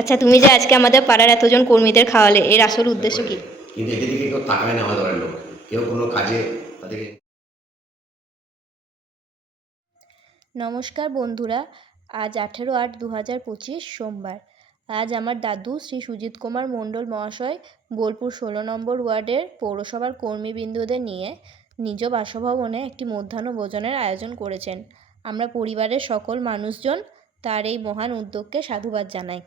আচ্ছা, তুমি যে আজকে আমাদের পাড়ার এতজন কর্মীদের খাওয়ালে, এর আসল উদ্দেশ্য কি? কিন্তু এদের দিকে কেউ তাকায় না আমাদের লোক, কেউ কোনো কাজে তাদেরকে। নমস্কার বন্ধুরা, আজ 18/8/2025 সোমবার। আজ আমার দাদু শ্রী সুজিত কুমার মণ্ডল মহাশয় বোলপুর 16 নম্বর ওয়ার্ডের পৌরসভার কর্মীবৃন্দদের নিয়ে নিজ বাসভবনে একটি মধ্যাহ্ন ভোজনের আয়োজন করেছেন। আমরা পরিবারের সকল মানুষজন তার এই মহান উদ্যোগকে সাধুবাদ জানাই।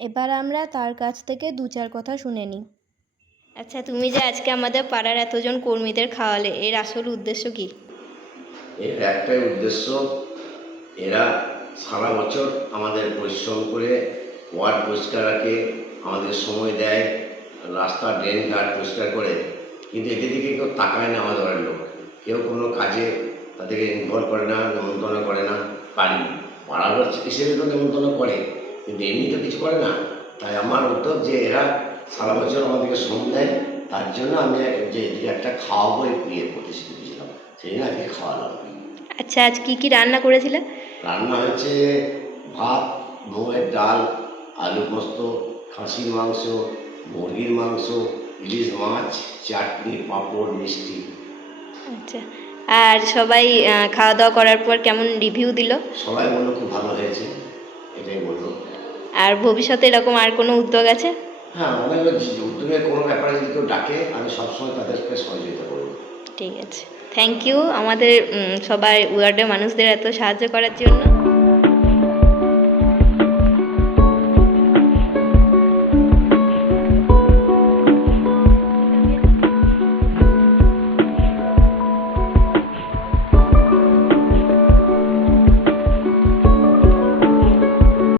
এবার আমরা তার কাছ থেকে দু চার কথা শুনে নিই। আচ্ছা, তুমি যে আজকে আমাদের পাড়ার এতজন কর্মীদের খাওয়ালে, এর আসল উদ্দেশ্য কি? এর একটাই উদ্দেশ্য, এরা সারা বছর আমাদের পরিশ্রম করে ওয়ার্ড পরিষ্কার রাখে, আমাদের সময় দেয়, রাস্তা ড্রেন ঘাট পরিষ্কার করে, কিন্তু এদের দিকে কেউ তাকায় না আমাদের বাড়ির লোক, কেউ কোনো কাজে তাদেরকে ইনভলভ করে না, নেমন্তন্ন করে না। পাড়ার হিসেবে তো নেমন্তন্ন করে, কিন্তু এমনি তো কিছু করে না। তাই আমার উদ্যোগ যে এরা সারা বছর আমাদেরকে সময় দেয়, তার জন্য আমি যে এদিকে একটা খাওয়াবো ইয়ে প্রতিশ্রুতি দিয়েছিলাম, সেই জন্য আজকে খাওয়ালাম। আচ্ছা, আজ কি কি রান্না করেছিলে? রান্না হয়েছে ভাত, মুগের ডাল, আলু পোস্ত, খাসির মাংস, মুরগির মাংস, ইলিশ মাছ, চাটনি, পাঁপড়, মিষ্টি। আচ্ছা, আর সবাই খাওয়া দাওয়া করার পর কেমন রিভিউ দিল? সবাই বললো খুব ভালো হয়েছে, এটাই বললো। আর ভবিষ্যতে এরকম আর কোনো উদ্যোগ আছে? হ্যাঁ, অনেক উদ্যোগের কোনো ব্যাপারে যদি কেউ ডাকে, আমি সবসময় তাদেরকে সহযোগিতা করবো। ঠিক আছে, থ্যাংক ইউ আমাদের সবাই ওয়ার্ডের মানুষদের এত সাহায্য করার জন্য।